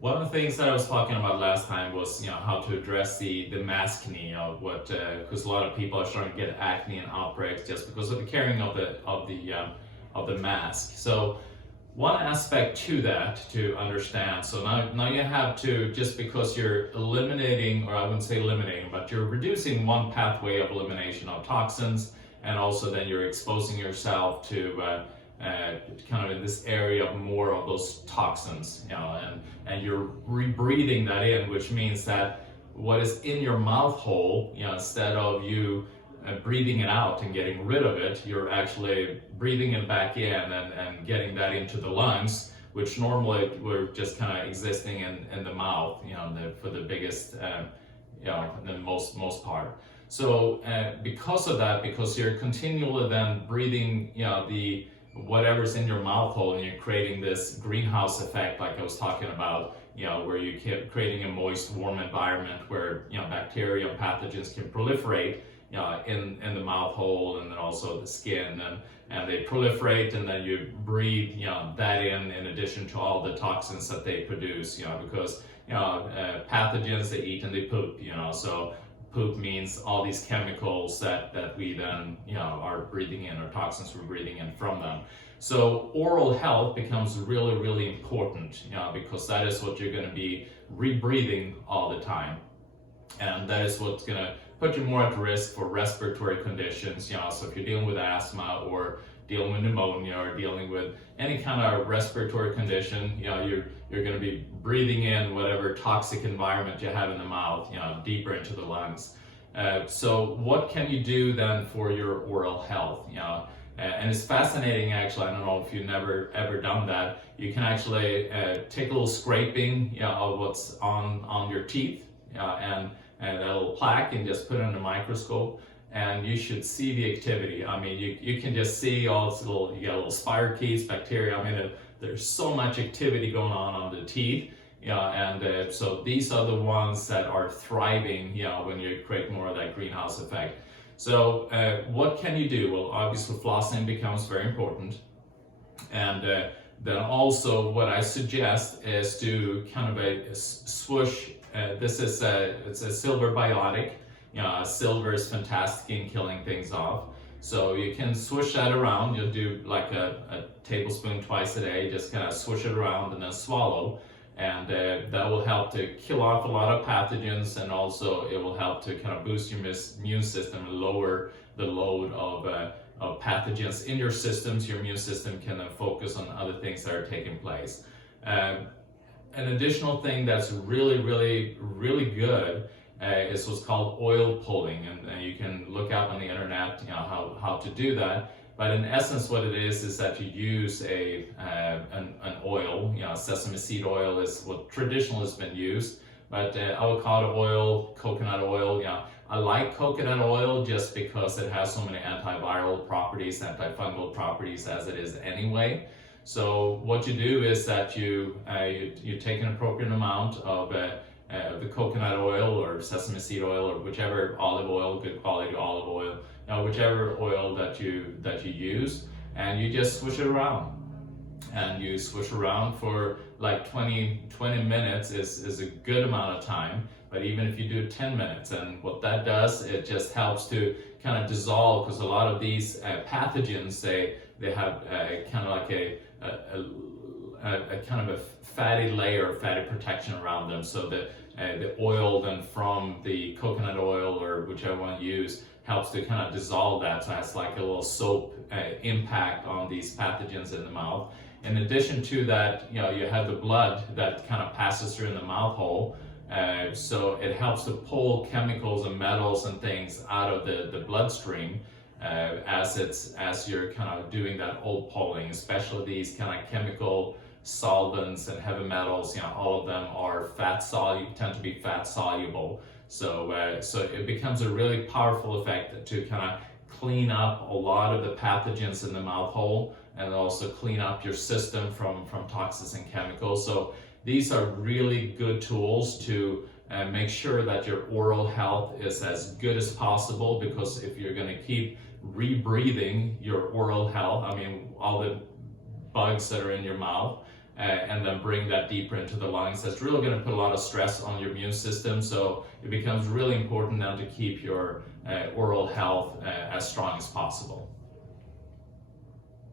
One of the things that I was talking about last time was, how to address the maskne of what, because a lot of people are starting to get acne and outbreaks just because of the carrying of the mask. So one aspect to that to understand. So now you have to, just because you're eliminating, or I wouldn't say eliminating, but you're reducing one pathway of elimination of toxins, and also then you're exposing yourself to kind of in this area of more of those toxins, and you're rebreathing that in, which means that what is in your mouth hole, instead of you breathing it out and getting rid of it, you're actually breathing it back in and getting that into the lungs, which normally we're just kind of existing in the mouth, for the biggest, the most part. So because of that, because you're continually then breathing, the whatever's in your mouth hole, and you're creating this greenhouse effect, like I was talking about, where you keep creating a moist, warm environment where bacteria and pathogens can proliferate, in the mouth hole, and then also the skin, and they proliferate, and then you breathe, that in addition to all the toxins that they produce, because pathogens, they eat and they poop, so poop means all these chemicals that we then are breathing in, or toxins we're breathing in from them. So oral health becomes really, really important, because that is what you're going to be rebreathing all the time, and that is what's going to put you more at risk for respiratory conditions. So if you're dealing with asthma, or dealing with pneumonia, or dealing with any kind of respiratory condition, you're going to be breathing in whatever toxic environment you have in the mouth, deeper into the lungs. So what can you do then for your oral health? And it's fascinating, actually. I don't know if you've never ever done that. You can actually take a little scraping, of what's on your teeth, and a little plaque, and just put it in a microscope, and you should see the activity. I mean, you can just see all this little, you got little spirochetes, bacteria. I mean, there's so much activity going on the teeth, and so these are the ones that are thriving, when you create more of that greenhouse effect. So what can you do? Well, obviously flossing becomes very important, and then also what I suggest is to kind of a swoosh. This is it's a silver biotic. Silver is fantastic in killing things off. So you can swoosh that around. You'll do like a tablespoon twice a day. Just kind of swoosh it around and then swallow. And that will help to kill off a lot of pathogens, and also it will help to kind of boost your immune system and lower the load of pathogens in your systems. Your immune system can then focus on other things that are taking place. An additional thing that's really, really, really good is what's called oil pulling, and you can look up on the internet, how to do that. But in essence, what it is that you use an oil. Sesame seed oil is what traditionally has been used, but avocado oil, coconut oil. I like coconut oil just because it has so many antiviral properties, antifungal properties as it is anyway. So what you do is that you take an appropriate amount of the coconut oil or sesame seed oil, or whichever olive oil, good quality olive oil, whichever oil that you use, and you just swish it around. And you swish around for like 20 minutes is a good amount of time, but even if you do 10 minutes, and what that does, it just helps to kind of dissolve, because a lot of these pathogens, they have kind of like a kind of a fatty layer, fatty protection around them, so that the oil then from the coconut oil, or whichever one you use, helps to kind of dissolve that, so it has like a little soap impact on these pathogens in the mouth. In addition to that, you have the blood that kind of passes through in the mouth hole, so it helps to pull chemicals and metals and things out of the bloodstream, as you're kind of doing that oil pulling, especially these kind of chemical solvents and heavy metals. All of them are tend to be fat soluble. So it becomes a really powerful effect to kind of clean up a lot of the pathogens in the mouth hole, and also clean up your system from toxins and chemicals. So these are really good tools to make sure that your oral health is as good as possible, because if you're going to keep rebreathing your oral health, I mean, all the bugs that are in your mouth, and then bring that deeper into the lungs. That's really going to put a lot of stress on your immune system. So it becomes really important now to keep your oral health as strong as possible.